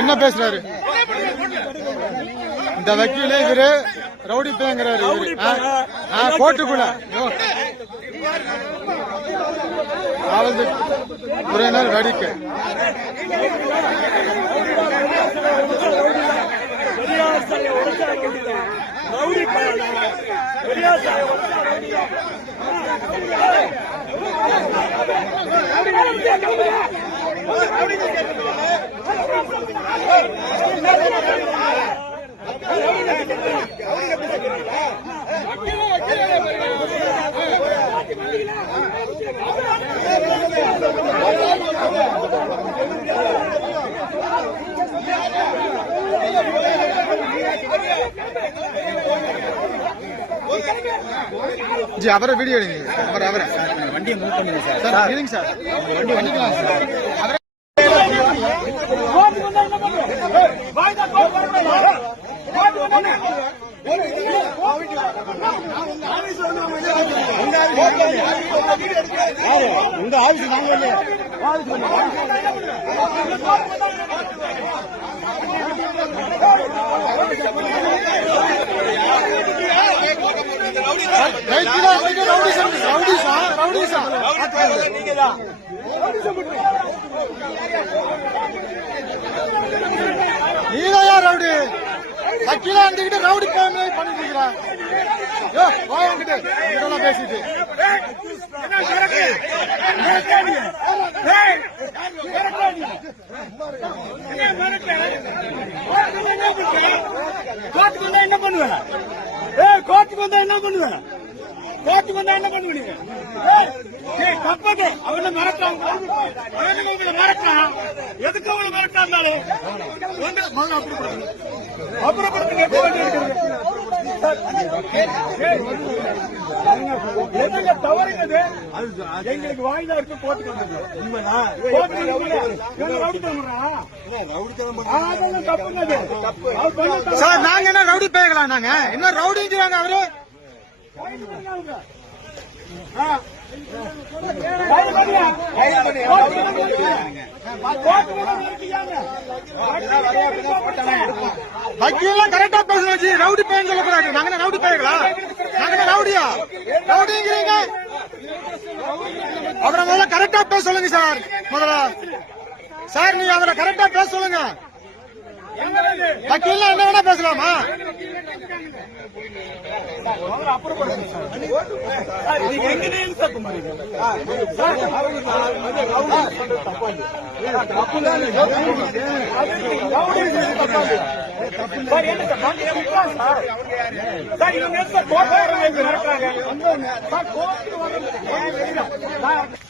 என்ன பேசுறாரு இந்த வக்கீல இவரு ரவுடி பேங்கிறாரு கோர்ட்டுக்குள்ள காவல்துறையினர் வேடிக்கை जी அவரை வீடியோ எடுங்க அவரை வண்டியை மூவ் பண்ணுங்க சார் இருங்க சார் வண்டி பண்ணிக்கலாம் சார் உங்க ஆபீஸ் நாங்க நீதான் ரவுடி வக்கீல வந்துகிட்டு ரவுடி பண்ணிட்டு இருக்கிறான் பேசிட்டு என்ன பண்ணுவேன் கோர்ட்டுக்கு வந்தா என்ன பண்ணுவேன் கோர்ட்டுக்கு வந்தா என்ன பண்ணுவீங்க தப்பது அவனை மறக்கான் மறக்கான் எதுக்கு அவனை மறக்காந்தாலே அப்புறப்படுத்த தவறுங்கிறது எங்களுக்கு வாய்தா இருக்கு கோர்ட்டுக்கு சார் நாங்க என்ன ரவுடி பேக்கலாம் நாங்க என்ன ரவுடிங்கிறாங்க அவரு வக்கீலாம் கரெக்டா பேசணும் ரவுடி பேன்னு சொல்லக்கூடாது நாங்க ரவுடி பேங்களா நாங்க ரவுடியா ரவுடிங்கிறீங்க அவரை முதல்ல கரெக்டா பேச சொல்லுங்க சார் முதல்ல சார் நீங்க அவரை கரெக்டா பேச சொல்லுங்க வக்கீல் என்ன வேணா பேசலாமா சார்